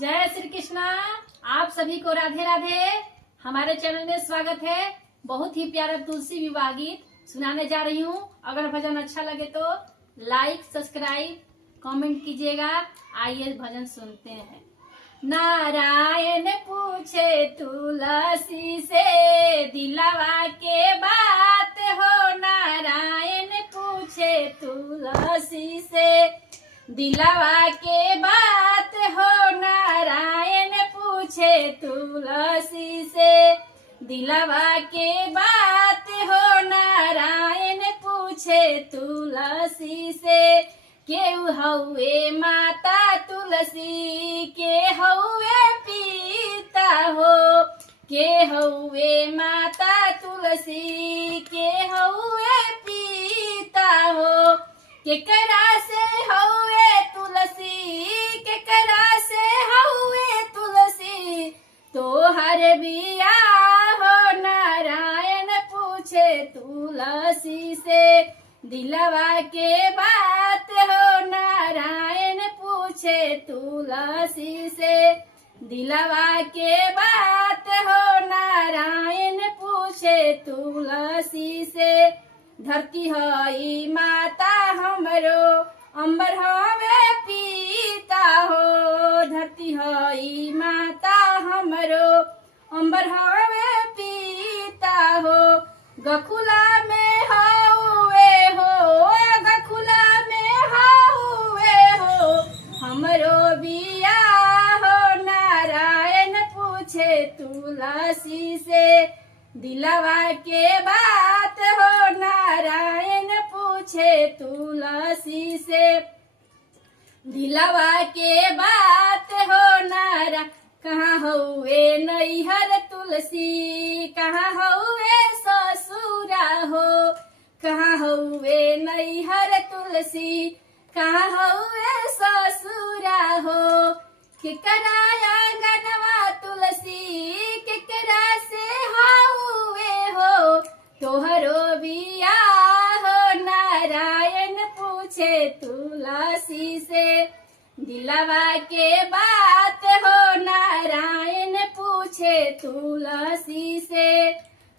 जय श्री कृष्णा। आप सभी को राधे राधे। हमारे चैनल में स्वागत है। बहुत ही प्यारा तुलसी विवाह गीत सुनाने जा रही हूँ। अगर भजन अच्छा लगे तो लाइक सब्सक्राइब कमेंट कीजिएगा। आइए भजन सुनते हैं। नारायण पूछे तुलसी से दिलवा के बात हो। नारायण पूछे तुलसी से दिलवा के बात हो। नारायण पूछे तुलसी से दिलवा के बात हो। नारायण पूछे तुलसी से केहू हउए माता तुलसी के हउए पिता हो। के हउए माता तुलसी के हउए पिता हो। केकरा से हउए तुलसी केकरा से हउए तुलसी तोहर बिया हो। नारायण पूछे तुलसी से दिलवा के बात हो। नारायण पूछे तुलसी से दिलवा के बात हो। नारायण पूछे तुलसी से धरती हई माता हमरो अंबर हवे पिता हो। धरती हई माता हमरो अंबर हवे पिता हो। गखुला में हउए हो गखुला में हउए हो हमरो बिया हो। नारायण पूछे तुलसी से दिलवा के बात हो। नारायण पूछे तुलसी से दिलवा के बात हो। नारा कहाँ हउए नैहर तुलसी कहाँ हउए ससुरा हो। कहाँ हउए नैहर तुलसी कहाँ हउए ससुरा हो। केकरा आंगनवा तुलसी केकरा से हउए हो तोहरो बिया हो। नारायण पूछे तुलसी से दिलवा के बात हो। नारायण पूछे तुलसी से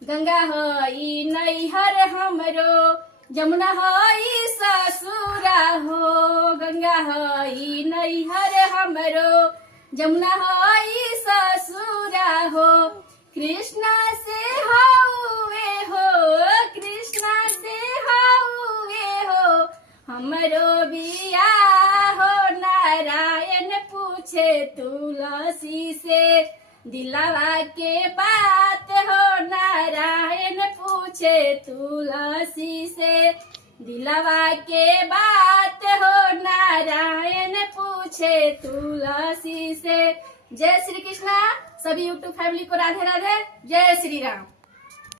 गंगा हई नैहर हमरो जमुना हई ससुरा हो। गंगा हई नैहर हमरो जमुना हई ससुरा हो। कृष्णा से हउए हो कृष्णा से हउए हो हमरो बिया हो। नारायण पूछे तुलसी से दिलवा के बात हो। नारायण पूछे तुलसी से दिलवा के बात हो। नारायण पूछे तुलसी से। जय श्री कृष्णा। सभी यूट्यूब फैमिली को राधे राधे। जय श्री राम।